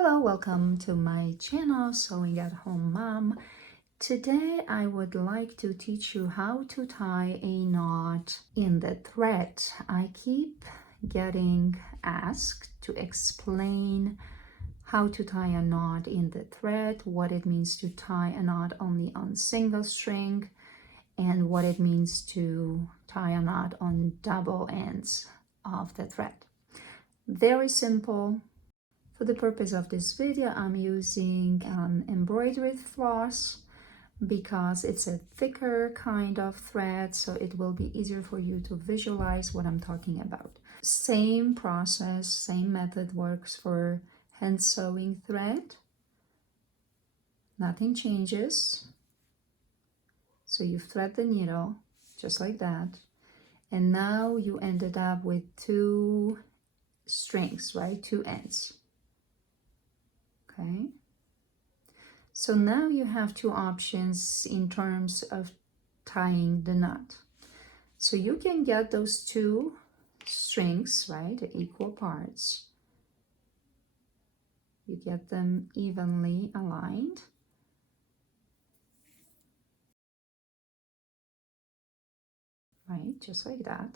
Hello, welcome to my channel Sewing at Home Mom. Today I would like to teach you how to tie a knot in the thread. I keep getting asked to explain how to tie a knot in the thread, what it means to tie a knot only on single string, and what it means to tie a knot on double ends of the thread. Very simple. For the purpose of this video, I'm using an embroidered floss because it's a thicker kind of thread, so it will be easier for you to visualize what I'm talking about. Same process, same method works for hand sewing thread. Nothing changes. So you thread the needle just like that. And now you ended up with two strings, right? Two ends. Okay, so now you have two options in terms of tying the knot. So you can get those two strings, right, equal parts. You get them evenly aligned. Right, just like that.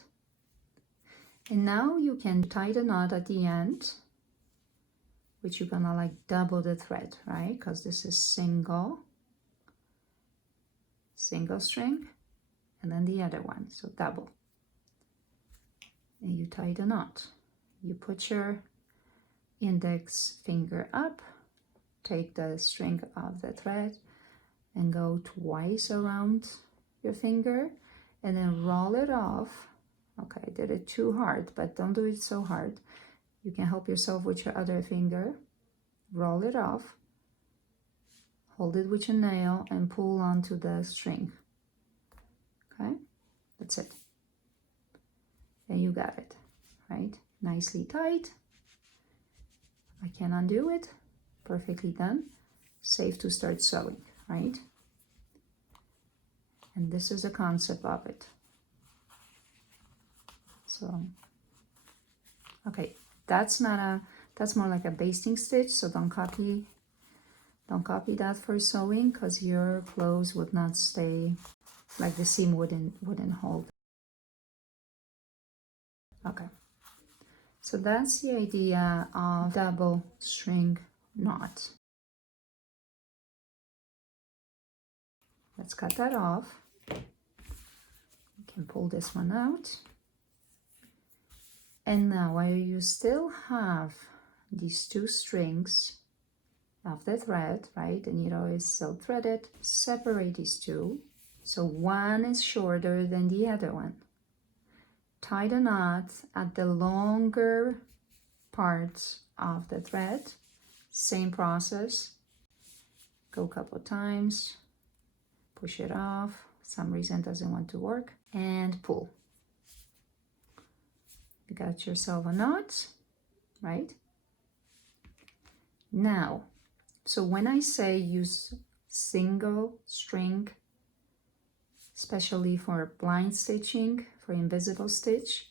And now you can tie the knot at the end, which you're gonna like double the thread, right? Because this is single string, and then the other one, so double. And you tie the knot. You put your index finger up, take the string of the thread and go twice around your finger and then roll it off. Okay, I did it too hard, but don't do it so hard. You can help yourself with your other finger. Roll it off, hold it with your nail and pull onto the string. Okay, that's it. And you got it, right? Nicely tied. I can undo it. Perfectly done. Safe to start sewing, right? And this is the concept of it. So, okay, that's more like a basting stitch, so don't copy that for sewing, because your clothes would not stay, like the seam wouldn't hold. Okay, so that's the idea of double string knot. Let's cut that off. You can pull this one out. And now while you still have these two strings of the thread, right, the needle is still threaded, separate these two. So one is shorter than the other one. Tie the knot at the longer part of the thread. Same process. Go a couple of times, push it off. For some reason it doesn't want to work, and pull. You got yourself a knot, right? Now, so when I say use single string, especially for blind stitching, for invisible stitch,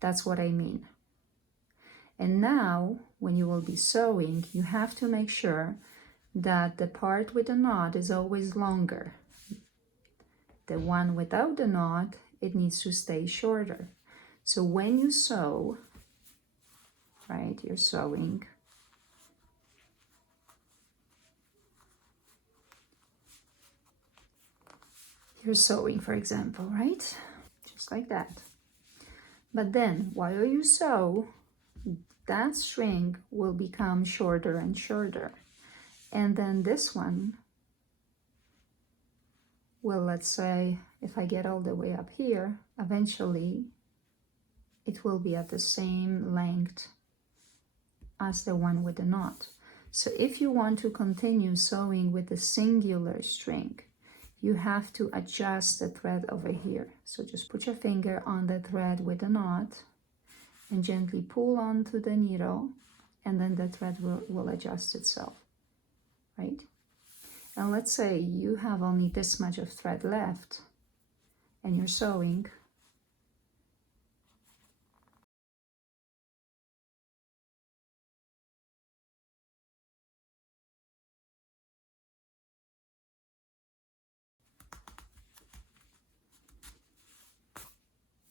that's what I mean. And now, when you will be sewing, you have to make sure that the part with the knot is always longer. The one without the knot, it needs to stay shorter. So when you sew, right, you're sewing, for example, right? Just like that. But then while you sew, that string will become shorter and shorter. And then this one will, let's say, if I get all the way up here, eventually it will be at the same length as the one with the knot. So if you want to continue sewing with a singular string, you have to adjust the thread over here. So just put your finger on the thread with the knot and gently pull onto the needle, and then the thread will adjust itself, right? And let's say you have only this much of thread left and you're sewing.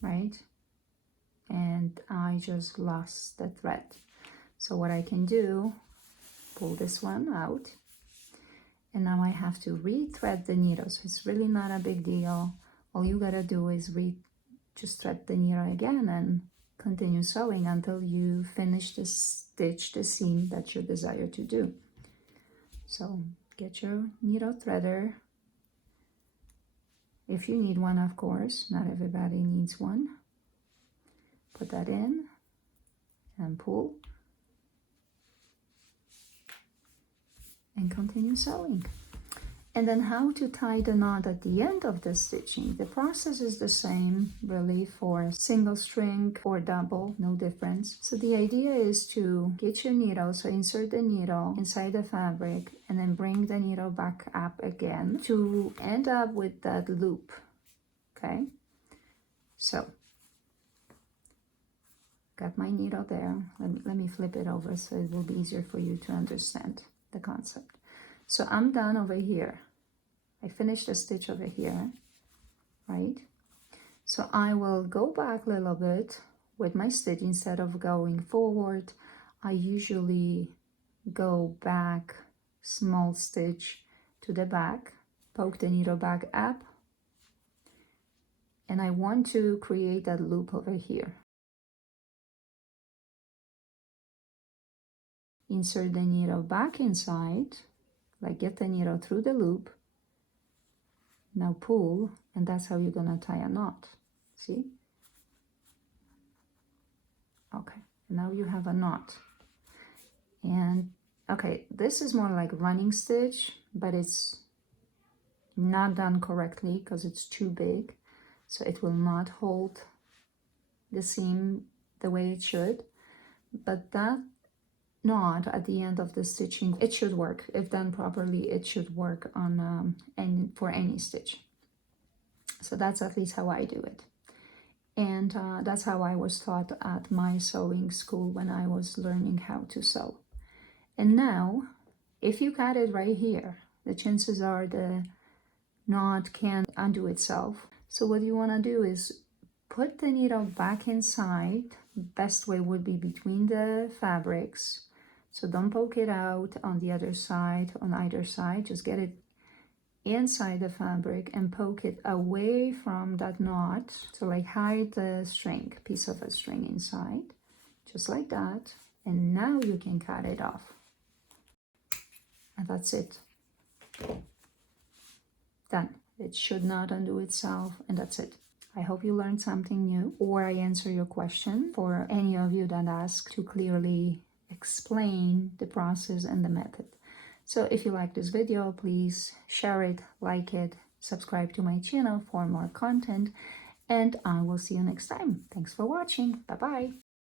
right? And I just lost the thread. So what I can do, pull this one out, and now I have to re-thread the needle. So it's really not a big deal. All you gotta do is just thread the needle again and continue sewing until you finish the stitch, the seam that you desire to do. So get your needle threader. If you need one, of course, not everybody needs one. Put that in and pull and continue sewing. And then how to tie the knot at the end of the stitching. The process is the same really for single string or double, no difference. So the idea is to get your needle, so insert the needle inside the fabric and then bring the needle back up again to end up with that loop, okay? So, got my needle there. Let me flip it over so it will be easier for you to understand the concept. So I'm done over here. I finished the stitch over here, right? So I will go back a little bit with my stitch. Instead of going forward, I usually go back, small stitch to the back, poke the needle back up, and I want to create that loop over here. Insert the needle back inside, like get the needle through the loop. Now pull, and that's how you're gonna tie a knot. See? Okay, now you have a knot. And okay, this is more like running stitch, but it's not done correctly because it's too big. So it will not hold the seam the way it should. But that knot at the end of the stitching, it should work. If done properly, it should work on and for any stitch. So that's at least how I do it. And that's how I was taught at my sewing school when I was learning how to sew. And now, if you cut it right here, the chances are the knot can undo itself. So what you want to do is put the needle back inside. Best way would be between the fabrics. So don't poke it out on the other side, on either side. Just get it inside the fabric and poke it away from that knot. So like hide the string, piece of a string inside, just like that. And now you can cut it off. And that's it. Done. It should not undo itself, and that's it. I hope you learned something new, or I answer your question for any of you that ask to clearly explain the process and the method. So if you like this video, please share it, like it, subscribe to my channel for more content, and I will see you next time. Thanks for watching. Bye-bye.